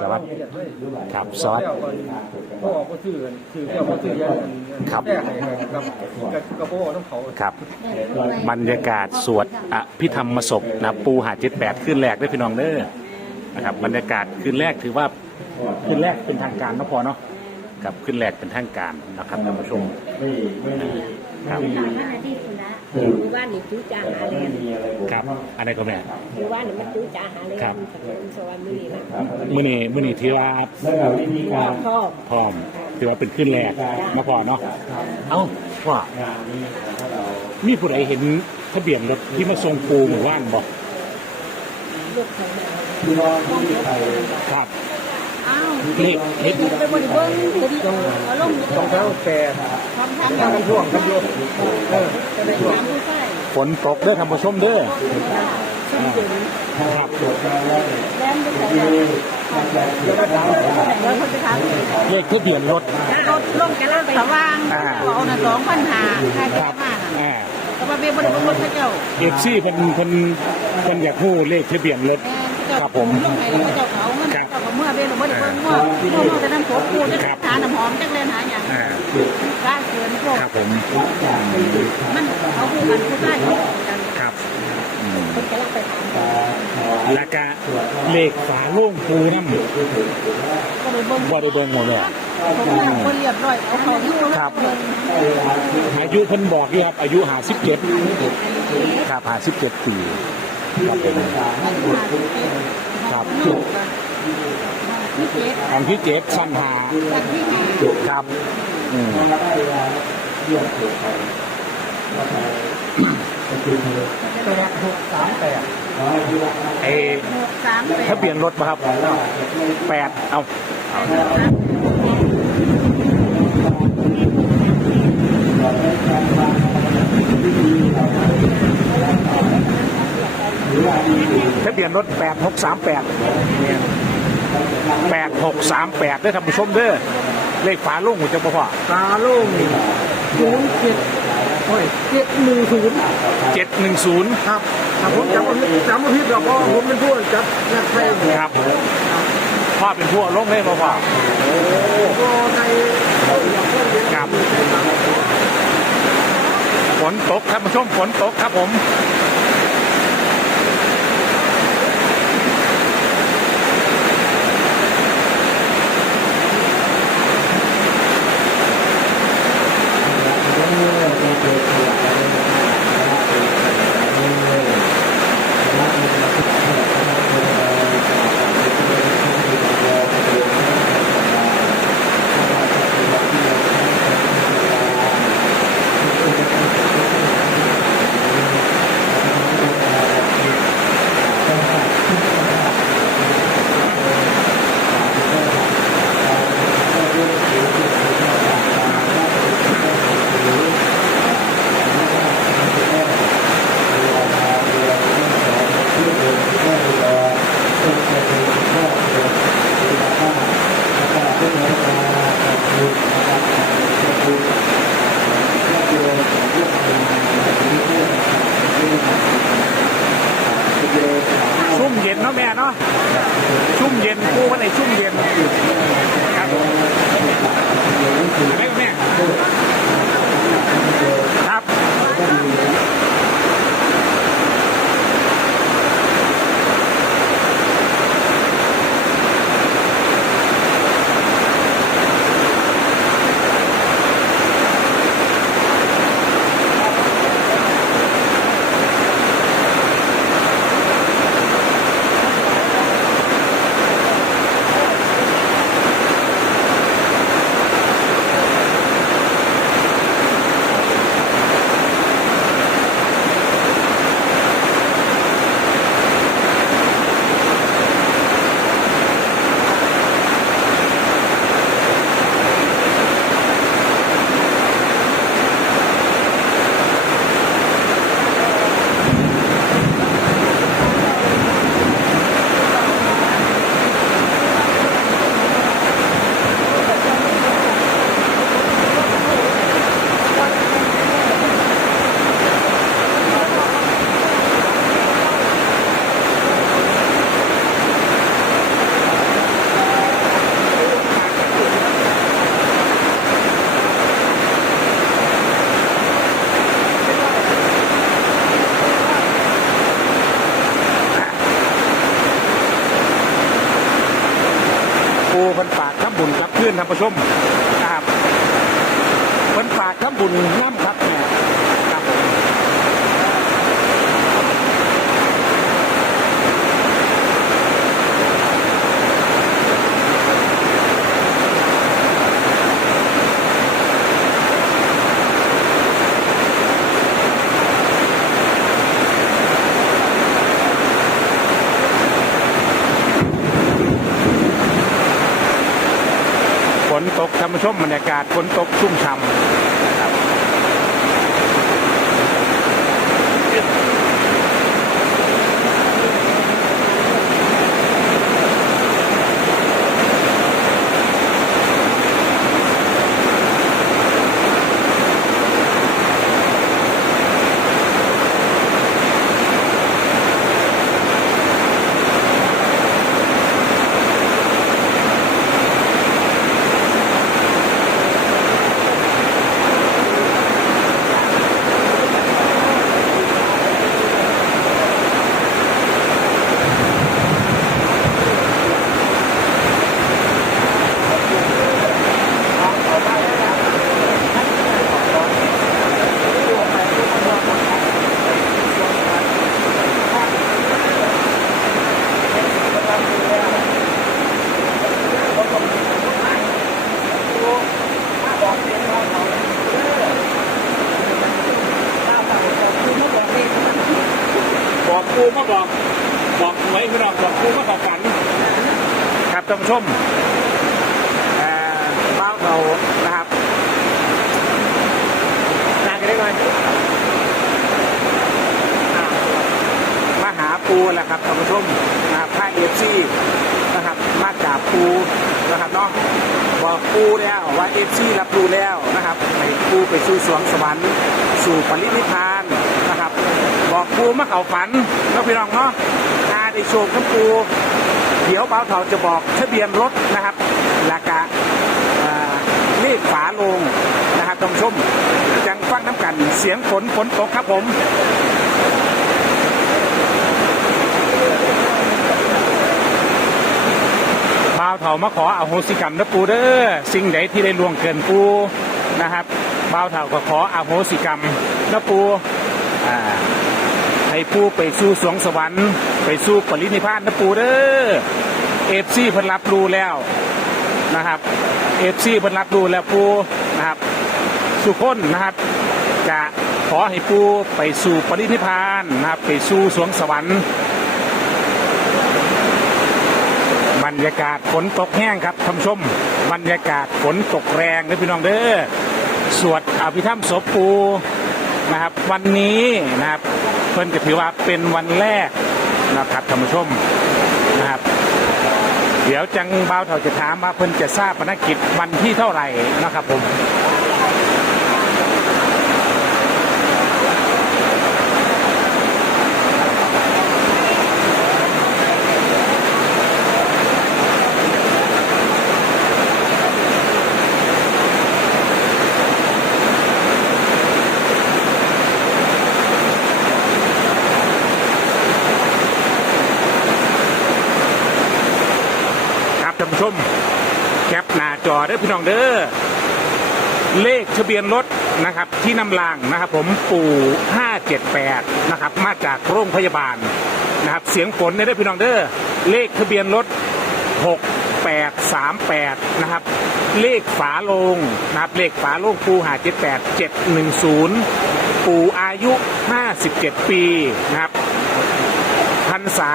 สวัสดีครับสวัสดีพ่อก็ชื่อกันชื่อเจ้าก็ชื่อยันครับแก้ไขกับกับกับพ่อต้องเขาครับบรรยากาศสวดอภิธรรมศพนะปูหาเจ็ดแปดขึ้นแรกด้วยพี่น้องเด้อนะครับบรรยากาศขึ้นแรกถือว่าขึ้นแรกเป็นทางการเนาะพอเนาะกับขึ้นแรกเป็นทางการนะครับท่านผู้ชม ครับหลานมาที่คุณละหรือว่านี่จูจ่าหาแลนครับอันไหนก็แม่หรือว่านี่มันจูจ่าหาแลนครับสวรรค์มือนี่นะมื่อนี้มื่อนี้ที่ว่าพ่อพร้อมถือว่าเป็นขึ้นแรกมาพอเนาะเอ้าว่ามีผู้ใดเห็นทะเบียนรถที่มาส่งปูหมู่บ้านบอกลูกของแม่ ครับอ้าว เลขเห็นไปบนเบิ้งจะดีเอาลงสองเท้าแปดทำทำถ้ากันช่วงกันโยกเออได้ช่วงฝนตกเด้อท่านผู้ชมเด้อครับแล้มไปใส่แล้วคนจะทำเลขทะเบียนรถรถลงแกล่างสว่างเอาหน้าสองพันหาค่าคจะรับมาน่ะอ่าก็มาเบี้ยบริบทรถพระเจ้าเอฟซีเป็นคนคนอยากพูดเลขทะเบียนรถครับผมลงไหนเจ้าเขา เงินพระเจ้าก็เมื่อเบี้ยบริบทเมื่อพี่น้องจะนั่งโผล่ปูจะทานน้ำหอมจักเล่นหาอย่างอ่าได้เกินพวกครับผมมันเขาคู่กันคู่ได้กันครับอืมคนจะรับไปถามแล้วก็เลขฝาโล่งปูน้ำก็เลยเบิ่งบ่ได้เบิ่งหมดเลยผมอยากคนเรียบร้อยเอาเขาอยู่ครับเบิ่งอายุเพิ่นบอกอยู่ครับอายุหาสิบเจ็ดครับหาสิบเจ็ดปีครับผมครับ ที่เจ็ดอันที่เจ็ดสั้นหากันที่ห้าครับอืมแปดหกสามแปดเอหกสามแปดทะเบียนรถมาครับแปดเอาเอาทะเบียนรถแปดหกสามแปด แปดหกสามแปดด้วยท่านผู้ชมเด้อเลขฝาโล่งหัวจังพ่อตาโล่งศูนย์เจ็ดโอ้ยเจ็ดหนึ่งศูนย์เจ็ดหนึ่งศูนย์ครับถ้าผมจำไม่ผิดจำไม่ผิดหรอกเพราะผมเป็นผู้จัดงานเพลงครับพ่อเป็นผู้เอาลงเลยพ่อพ่อก็ในครับฝนตกครับผู้ชมฝนตกครับผม ชุ่ม เนาะแม่เนาะชุ่มเย็นกูวันไหนชุ่มเย็น บุญกับเพื่อนท่านผู้ชมนะครับเพิ่นฝากทำบุญน้ำครับแม่ครับผม ฝ นตกธรรมชมบรรยากาศฝนตกชุ่มฉ่ำนะค รับบอกครูมาบอกบอกหวยพี่น้องบอกครูมาบอกกันครับท่านผู้ชมอ่อบ้าวเรานะครับนานกันได้ไหมมาหาปูแหละครับท่านผู้ชมนะครับค่าเอฟซีนะครับมาจากปูนะครับเนาะบอกปูแล้วว่าเอฟซีรับรู้แล้วนะครับให้ปูไปสู่สวงสวรรค์สู่ปรินิพพาน บอกปูมาเขาฝันแล้วพี่น้องเนาะอาได้โชมกับปูเดี๋ยวเบาเถาจะบอกทะเบียนรถนะครับราคาเลขฝาโลงนะครับท่านชมจังฟังน้ำกันเสียงฝนฝนตกครับผมบ่าวเถามาขออโหสิกรรมนะปูเด้อสิ่งใดที่ได้ล่วงเกินปูนะครับบ่าวเถาก็ขออโหสิกรรมนะปูอ่า ให้ปูไปสู่สวงสวรรค์ ไปสู่ปรินิพานนะปูเด้อเอฟซีเพิ่นรับรู้แล้วนะครับเอฟซีเพิ่นรับรู้แล้วปูนะครับสุกคนนะครับจะขอให้ปูไปสู่ปรินิพานนะครับ ไปสู่สวงสวรรค์บรรยากาศฝนตกแห้งครับท่านผู้ชม บรรยากาศฝนตกแรงนะพี่น้องเด้อสวดอภิธรรมศพปูนะครับ วันนี้นะครับ เพิ่นก็ถือว่าเป็นวันแรกนะครับท่านผู้ชมนะครับ เดี๋ยวจังบ่าวเถาจะถามว่าเพิ่นจะทราบภารกิจวันที่เท่าไหร่นะครับผม ชม แคปหน้าจอเด้อพี่น้องเด้อเลขทะเบียนรถนะครับ ที่นำรางนะครับผมปู่578นะครับมาจากโรงพยาบาลนะครับ เสียงฝนเด้อพี่น้องเด้อเลขทะเบียนรถ 6838นะครับ เลขฝาโลงนะครับเลขฝาโลงปูหา78 710 ปู่อายุ 57 ปีนะครับ พรรษา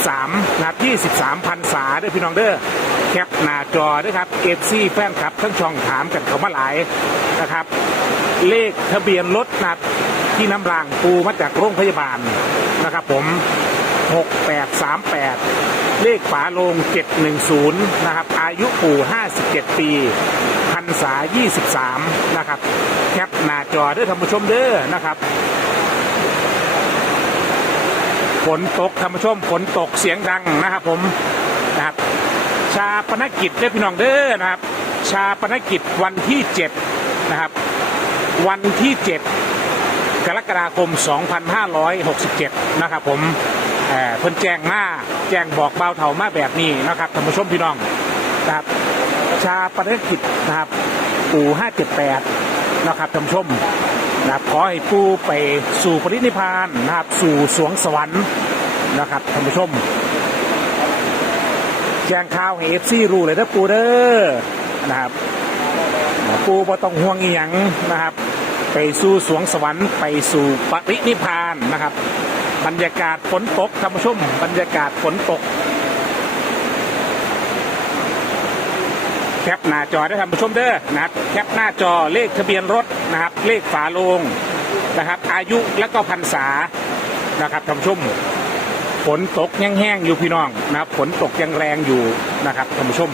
23 นะครับ 23พรรษาเด้อพี่น้องเด้อแคปหน้าจอด้วยครับเอฟซีแฟนคลับทั้งช่องถามกันเขามาหลายนะครับ เลขทะเบียนรถนะครับที่น้ำรางปูมาจากโรงพยาบาลนะครับผม 6838 เลขฝาโลง 710 นะครับ อายุปู่ 57 ปีพรรษา 23 นะครับ แคปหน้าจอด้อท่านผู้ชมเด้อนะครับ ฝนตกธรรมชมฝนตกเสียงดังนะครับผมนะครับชาปนกิจเด้อพี่น้องเด้อนะครับ ชาปนกิจวันที่7นะครับ วันที่7กรกฎาคม 2567 นะครับผมเออเพิ่นแจ้งมาแจ้งบอกเบาเถามาแบบนี้นะครับท่านผู้ชมพี่น้องนะครับชาปนกิจนะครับ ปู่ห้าเจ็ดแปดนะครับท่านผู้ชม นะครับขอให้ปู่ไปสู่ปรินิพพานนะครับสู่สวงสวรรค์นะครับท่านผู้ชมแจ้งข่าวให้เอฟซีรู้เลยนะปูเด้อนะครับปูบ่ต้องห่วงอีหยังนะครับ ไปสู่สวงสวรรค์ไปสู่ปรินิพพานนะครับ บรรยากาศฝนตกท่านผู้ชม บรรยากาศฝนตก แคปหน้าจอได้ท่านผู้ชมเด้อนะครับแคปหน้าจอเลขทะเบียนรถนะครับ เลขฝาโลงนะครับ อายุและก็พรรษานะครับท่านผู้ชมฝนตกยังแห้งอยู่พี่น้องนะครับฝนตกยังแรงอยู่นะครับท่านผู้ชม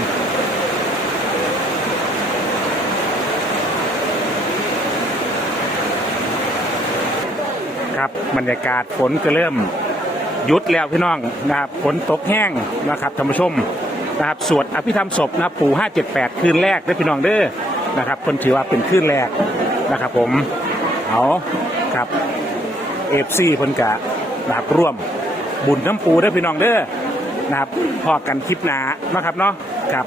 ครับบรรยากาศฝนก็เริ่มหยุดแล้วพี่น้องนะครับฝนตกแห้งนะครับท่านผู้ชม นะครับสวดอภิธรรมศพนะครับปู่578 คืนแรกได้พี่น้องเด้อนะครับคนถือว่าเป็นคืนแรกนะครับผมเอาครับเอฟซีเพิ่นกะนะครับร่วมบุญน้ำปูได้พี่น้องเด้อนะครับพอกันคลิปหนานะครับเนาะครับ